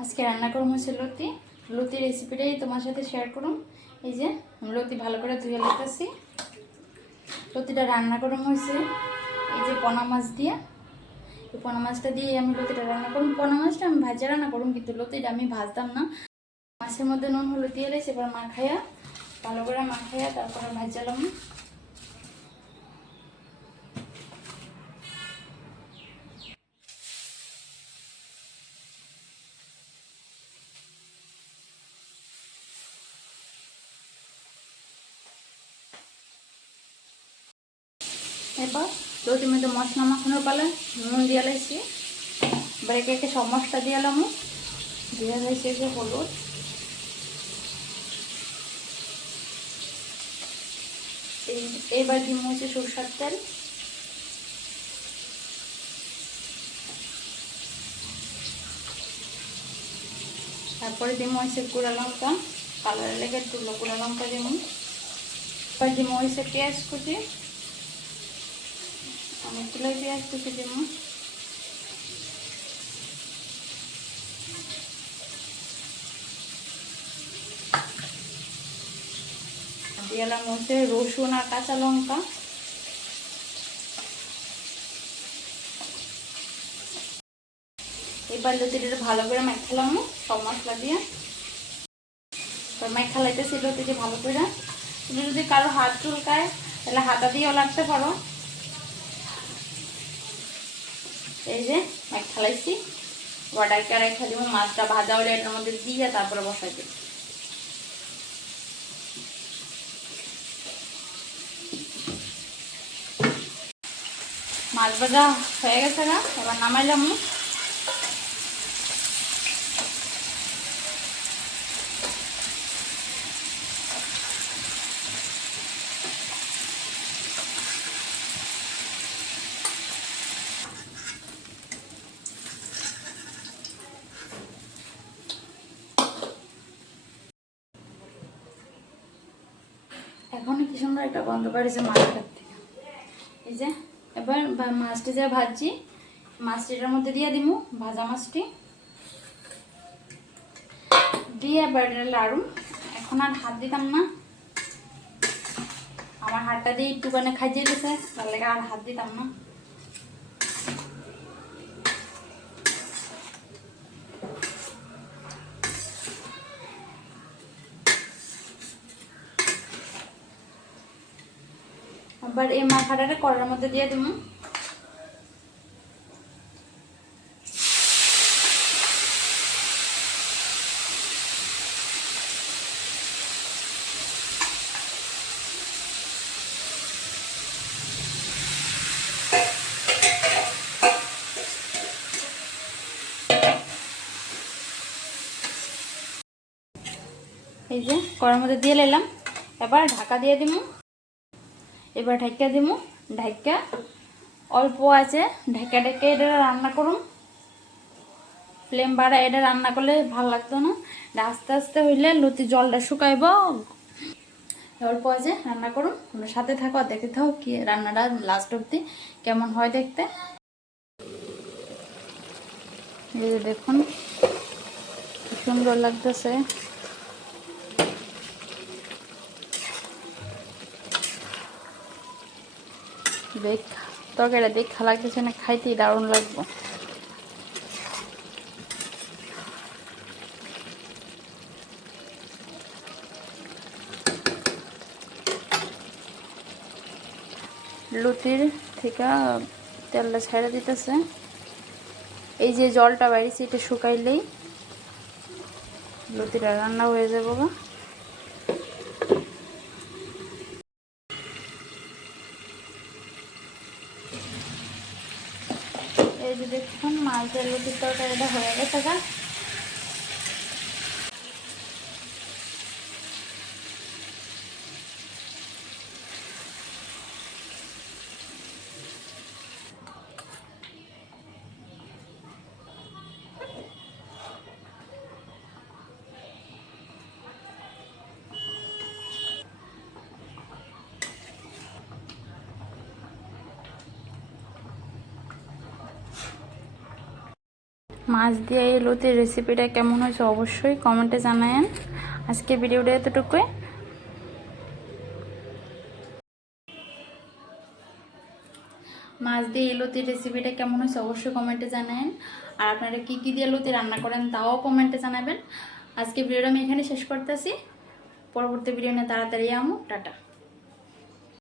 আজকে রান্না করুন হচ্ছে লতি। লতি রেসিপিটাই তোমার সাথে শেয়ার করুন। এই যে লতি ভালো করে ধুয়ে লেতেছি লতিটা রান্না করুন হয়েছে এই যে পোনা মাছ দিয়ে। এই পোনা মাছটা দিয়ে আমি লতিটা রান্না করুন পোনা মাছটা আমি ভাজা রান্না করুন কিন্তু লতিটা আমি ভাজতাম না। মাছের মধ্যে নুন, হলুদ দিয়ে এলেছে এবার মাখাইয়া, ভালো করে মাখাইয়া তারপরে ভাজালাম। এবার লতি মধ্যে মশলা মাখানোর পালা, নুন দিয়ে লাইছি এবার একে একে সব মশলা দিয়ে এলাম। দিয়ে লাইছি যে হলুদ। এইবার ডিম হচ্ছে সরষার তেল। তারপরে দিব হয়েছে গুঁড়া লঙ্কা। কালার লেগে একটু গুঁড়া লঙ্কা দিব এবার দিব হয়েছে পেঁয়াজ কুচি। অনেকগুলো পেঁয়াজ কুচি দিব রসুন আর কাঁচা লঙ্কা। এবার লতিটা ভালো করে মেখালাম সব মশলা দিয়ে। মেখা লাইতেছি লতিটি ভালো করে। তুমি যদি কারও হাত চুলকায়, তাহলে হাতা দিয়েও লাগতে পারো। এই যে মেখা লাইছি বড়াকে রেখে দিব, মাছটা ভাজা হলে এটার মধ্যে দিয়ে তারপরে বসাই দিই মাছ ভাজা হয়ে গেছে না এবার নামাইলাম এখন কি সুন্দর একটা গন্ধ বাড়িছে মাছটার থেকে। এই যে, এবার মাছটি যা ভাজছি, মাছটিটার মধ্যে দিয়ে দিব ভাজা মাছটি। দিয়ে এবার লাড়ু। এখন আর হাত দিতাম না। আমার হাতটা দিয়ে একটুখানি খাইয়ে দিছে, তার লেগে আর হাত দিতাম না। আবার এই মাখাটাকে কড়ার মধ্যে দিয়ে দিব। এই যে কড়ার মধ্যে দিয়ে নিলাম। এবার ঢাকা দিয়ে দিব। এবার ঢাকা দিব ঢাকা অল্প আছে। ঢাকা ঢেকে এটা রান্না করুন। ফ্লেম বাড়া এটা রান্না করলে ভালো লাগতো না। আস্তে আস্তে হইলে লতি জলটা শুকাইব। অল্প আছে, রান্না করুন। তোমরা সাথে থাকো আর দেখতে থাকো কি রান্নাটা লাস্ট অব্দি কেমন হয় দেখতে। দেখুন সুন্দর লাগতেছে। দেখ, তরকারিটা দেখা লাগতেছে না খাইতেই দারুণ লাগবো। লুতির থেকে তেলটা ছেড়ে দিতেছে। এই যে জলটা বাইরেছে, এটা শুকাইলেই লুতিটা রান্না হয়ে যাব গা এই যে দেখুন মাছের লুচির তরকারিটা হয়ে গেছে মাছ দিয়ে এই লতির রেসিপিটা কেমন হয়েছে অবশ্যই কমেন্টে জানায়েন। আজকে ভিডিওটা এতটুকুই। মাছ দিয়ে এই লতির রেসিপিটা কেমন হয়েছে অবশ্যই কমেন্টে জানায়েন। আর আপনারা কী কী দিয়ে লতি রান্না করেন তাও কমেন্টে জানাবেন। আজকে ভিডিওটা আমি এখানে শেষ করতেছি। পরবর্তী ভিডিও নিয়ে তাড়াতাড়ি আমো টাটা।